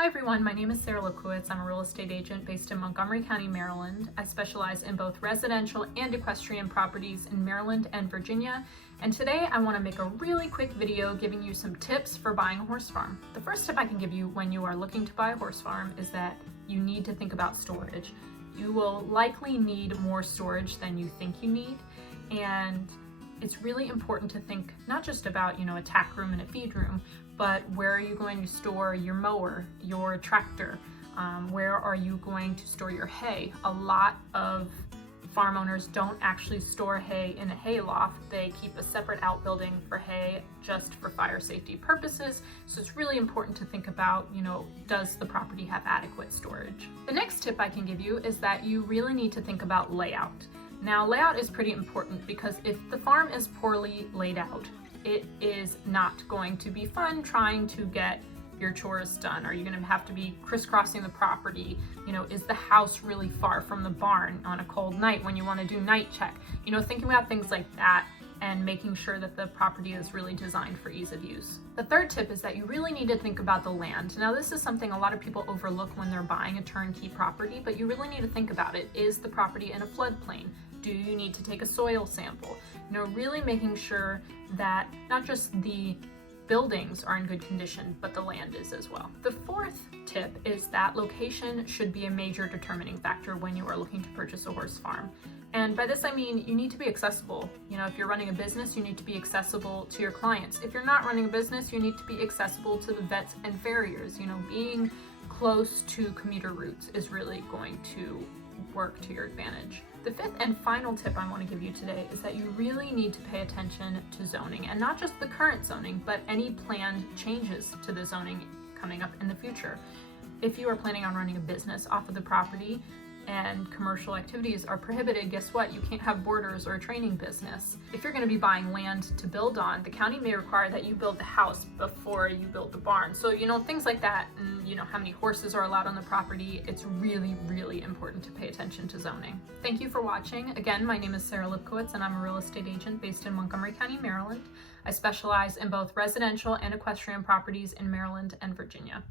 Hi everyone, my name is Sarah Lipkowitz. I'm a real estate agent based in Montgomery County, Maryland. I specialize in both residential and equestrian properties in Maryland and Virginia. And today I want to make a really quick video giving you some tips for buying a horse farm. The first tip I can give you when you are looking to buy a horse farm is that you need to think about storage. You will likely need more storage than you think you need, and it's really important to think not just about, a tack room and a feed room, but where are you going to store your mower, your tractor? Where are you going to store your hay? A lot of farm owners don't actually store hay in a hay loft. They keep a separate outbuilding for hay just for fire safety purposes. So it's really important to think about, does the property have adequate storage? The next tip I can give you is that you really need to think about layout. Now, layout is pretty important because if the farm is poorly laid out, it is not going to be fun trying to get your chores done. Are you going to have to be crisscrossing the property? Is the house really far from the barn on a cold night when you want to do night check? Thinking about things like that and making sure that the property is really designed for ease of use. The third tip is that you really need to think about the land. Now, this is something a lot of people overlook when they're buying a turnkey property, but you really need to think about it. Is the property in a floodplain? Do you need to take a soil sample? Really making sure that not just the buildings are in good condition, but the land is as well. The fourth tip is that location should be a major determining factor when you are looking to purchase a horse farm. And by this I mean you need to be accessible. If you're running a business, you need to be accessible to your clients. If you're not running a business, you need to be accessible to the vets and farriers. Being close to commuter routes is really going to work to your advantage. The fifth and final tip I want to give you today is that you really need to pay attention to zoning, and not just the current zoning, but any planned changes to the zoning coming up in the future. If you are planning on running a business off of the property and commercial activities are prohibited, guess what? You can't have boarders or a training business. If you're going to be buying land to build on, the county may require that you build the house before you build the barn. So, things like that, and how many horses are allowed on the property, it's really, really important to pay attention to zoning. Thank you for watching. Again, my name is Sarah Lipkowitz and I'm a real estate agent based in Montgomery County, Maryland. I specialize in both residential and equestrian properties in Maryland and Virginia.